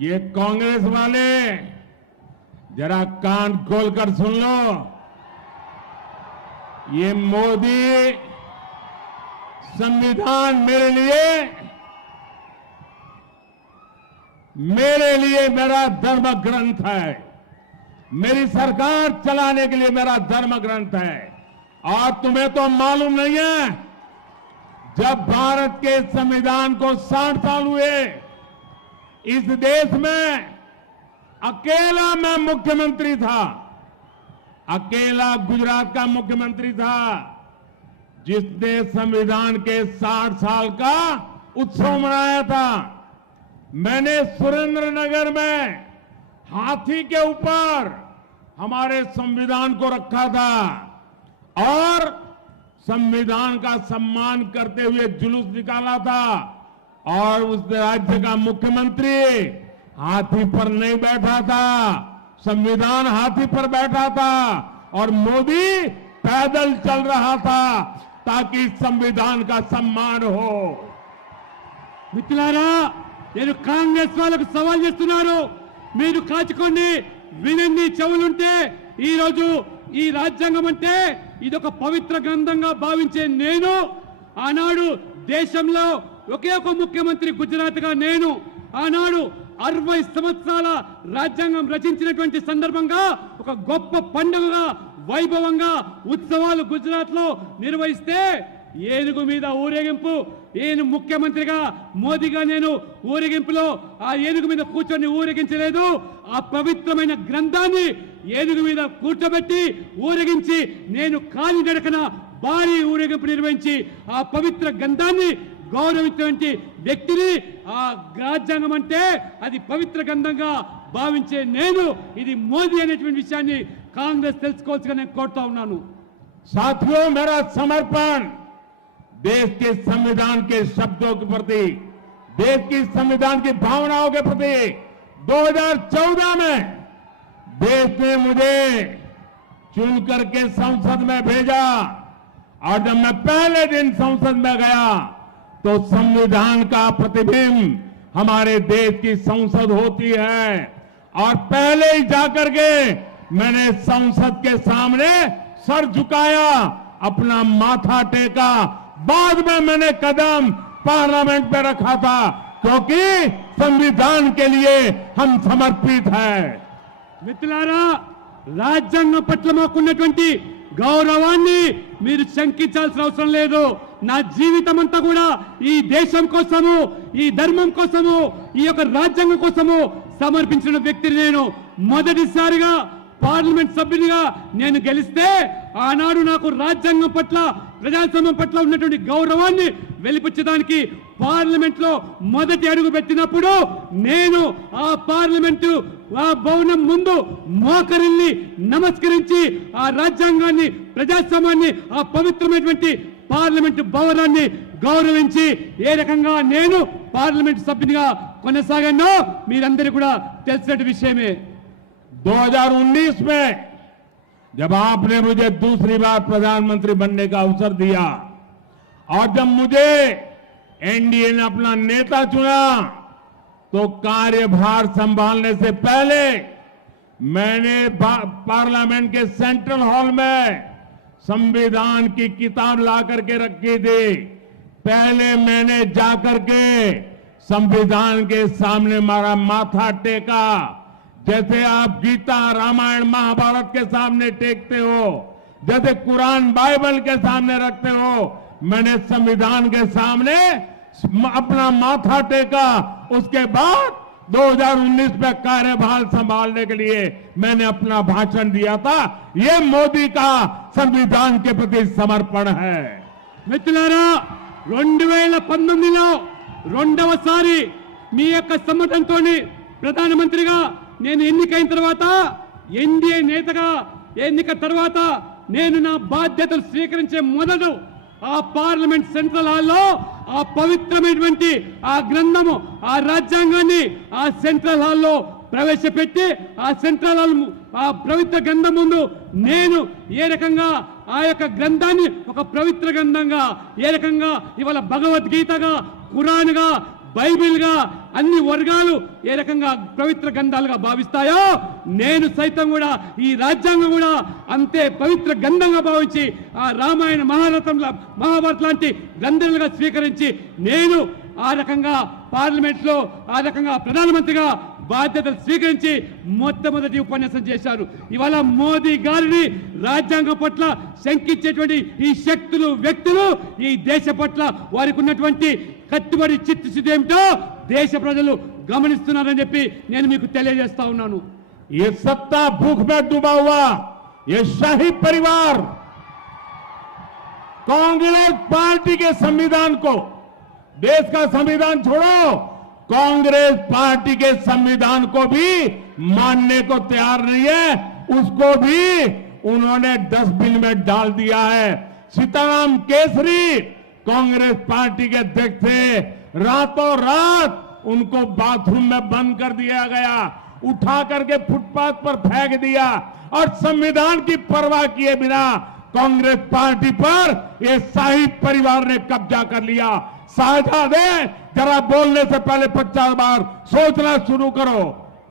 ये कांग्रेस वाले जरा कान खोलकर सुन लो। ये मोदी संविधान मेरे लिए मेरा धर्म ग्रंथ है। मेरी सरकार चलाने के लिए मेरा धर्म ग्रंथ है। और तुम्हें तो मालूम नहीं है, जब भारत के संविधान को 60 साल हुए, इस देश में अकेला मैं मुख्यमंत्री था, अकेला गुजरात का मुख्यमंत्री था जिसने संविधान के 60 साल का उत्सव मनाया था। मैंने सुरेंद्रनगर में हाथी के ऊपर हमारे संविधान को रखा था और संविधान का सम्मान करते हुए जुलूस निकाला था। और उस राज्य का मुख्यमंत्री हाथी पर नहीं बैठा था, संविधान हाथी पर बैठा था और मोदी पैदल चल रहा था ताकि संविधान का सम्मान हो। మిత్రులారా, నేను కాంగ్రెస్ వాళ్ళకు సవాల్ చేస్తున్నాను. మీరు కాచుకోండి, వినండి, చెవులుంటే. ఈ రోజు ఈ రాజ్యాంగం అంటే ఇదొక పవిత్ర గ్రంథంగా భావించే నేను, ఆనాడు దేశంలో ఒకే ఒక ముఖ్యమంత్రి గుజరాత్గా నేను ఆనాడు 60 సంవత్సరాల రాజ్యాంగం రచించినటువంటి సందర్భంగా ఒక గొప్ప పండుగగా వైభవంగా ఉత్సవాలు గుజరాత్ లో నిర్వహిస్తే ఏనుగు మీద ఊరేగింపు, ఈయన ముఖ్యమంత్రిగా మోదీగా నేను ఊరేగింపులో ఆ ఏనుగు మీద కూర్చొని ఊరేగించలేదు. ఆ పవిత్రమైన గ్రంథాన్ని ఏనుగు మీద కూర్చోబెట్టి ఊరేగించి నేను కాలినడకన భారీ ఊరేగింపు నిర్వహించి ఆ పవిత్ర గ్రంథాన్ని గౌరవించేటువంటి వ్యక్తిని, ఆ రాజ్యాంగం అంటే అది పవిత్ర గ్రంథంగా భావించే నేను, ఇది మోదీ అనేటువంటి విషయాన్ని కాంగ్రెస్ తెలుసుకోవాల్సిగా నేను కోరుతా ఉన్నాను. साथियों, मेरा समर्पण देश के संविधान के शब्दों के प्रति, देश की संविधान की भावनाओं के प्रति 2014 में देश ने मुझे चुन करके संसद में भेजा और जब मैं पहले दिन संसद में गया तो संविधान का प्रतिबिंब हमारे देश की संसद होती है और पहले ही जाकर के मैंने संसद के सामने सर झुकाया, अपना माथा टेका। बाद में मैंने कदम पार्लियामेंट में रखा था क्योंकि संविधान के लिए हम समर्पित हैं। మిత్రులారా, రాజ్యాంగం పట్ల మాకున్నటువంటి గౌరవాన్ని మీరు శంకించాల్సిన అవసరం లేదు. నా జీవితం అంతా కూడా ఈ దేశం కోసము, ఈ ధర్మం కోసము, ఈ యొక్క రాజ్యాంగం కోసము సమర్పించిన వ్యక్తిని నేను. మొదటిసారిగా పార్లమెంట్ సభ్యునిగా నేను గెలిస్తే ఆనాడు నాకు రాజ్యాంగం పట్ల, ప్రజాస్వామ్యం పట్ల ఉన్నటువంటి గౌరవాన్ని వెలిపించడానికి పార్లమెంట్ లో మొదటి అడుగు పెట్టినప్పుడు నేను ఆ పార్లమెంటు ఆ భవనం ముందు మోకరిల్లి నమస్కరించి ఆ రాజ్యాంగాన్ని, ప్రజాస్వామ్యాన్ని, ఆ పవిత్రమైనటువంటి పార్లమెంటు భవనాన్ని గౌరవించి ఏ రకంగా నేను పార్లమెంట్ సభ్యునిగా కొనసాగానో మీరందరూ కూడా తెలిసిన విషయమే. 2019 में जब आपने मुझे दूसरी बार प्रधानमंत्री बनने का अवसर दिया और जब मुझे एनडीए ने अपना नेता चुना तो कार्यभार संभालने से पहले मैंने पार्लियामेंट के सेंट्रल हॉल में संविधान की किताब ला करके रखी थी। पहले मैंने जाकर के संविधान के सामने मारा माथा टेका, जैसे आप गीता, रामायण, महाभारत के सामने टेकते हो, जैसे कुरान, बाइबल के सामने रखते हो, मैंने संविधान के सामने अपना माथा टेका। उसके बाद 2019 में कार्यभार संभालने के लिए मैंने अपना भाषण दिया था। ये मोदी का संविधान के प्रति समर्पण है। మిత్రులారా, 2019లో రెండవసారి మీ యొక్క సమర్థనతోని ప్రధానమంత్రిగా నేను ఎన్నికైన తర్వాత, ఎన్డీఏ నేతగా ఎన్నిక తర్వాత నేను నా బాధ్యతలు స్వీకరించే మొదలు ఆ పార్లమెంట్ సెంట్రల్ హాల్లో ఆ పవిత్రమైనటువంటి ఆ గ్రంథము, ఆ రాజ్యాంగాన్ని ఆ సెంట్రల్ హాల్లో ప్రవేశపెట్టి ఆ సెంట్రల్ హాల్ ఆ పవిత్ర గ్రంథం ముందు నేను ఏ రకంగా ఆ యొక్క గ్రంథాన్ని ఒక పవిత్ర గ్రంథంగా, ఏ రకంగా ఇవాళ భగవద్గీతగా, ఖురాన్గా, బైబిల్ గా అన్ని వర్గాలు ఏ రకంగా పవిత్ర గ్రంథాలుగా భావిస్తాయో నేను సైతం కూడా ఈ రాజ్యాంగం కూడా అంతే పవిత్ర గ్రంథంగా భావించి ఆ రామాయణ మహాభారత లాంటి గ్రంథాలుగా స్వీకరించి నేను ఆ రకంగా పార్లమెంట్ లో ఆ రకంగా ప్రధానమంత్రిగా బాధ్యతలు స్వీకరించి మొట్టమొదటి ఉపన్యాసం చేశారు. ఇవాళ మోదీ గారిని రాజ్యాంగం పట్ల శంకించేటువంటి ఈ శక్తులు వ్యక్తులు ఈ దేశ పట్ల వారికి ఉన్నటువంటి కట్టుబడి చిత్తశుద్ధి ఏమిటో దేశ ప్రజలు గమనిస్తున్నారని చెప్పి నేను మీకు తెలియజేస్తా ఉన్నాను. ये सत्ता भूख में डूबा हुआ ये शाही परिवार कांग्रेस पार्टी के संविधान को, देश का संविधान छोड़ो, कांग्रेस पार्टी के संविधान को भी मानने को तैयार नहीं है. उसको भी उन्होंने डस्टबिन में डाल दिया है. सीताराम केसरी कांग्रेस पार्टी के अध्यक्ष थे, रातों रात उनको बाथरूम में बंद कर दिया गया, उठा करके फुटपाथ पर फेंक दिया और संविधान की परवाह किए बिना कांग्रेस पार्टी पर ये शाही परिवार ने कब्जा कर लिया. साझा दे, जरा बोलने से पहले 50 बार सोचना शुरू करो.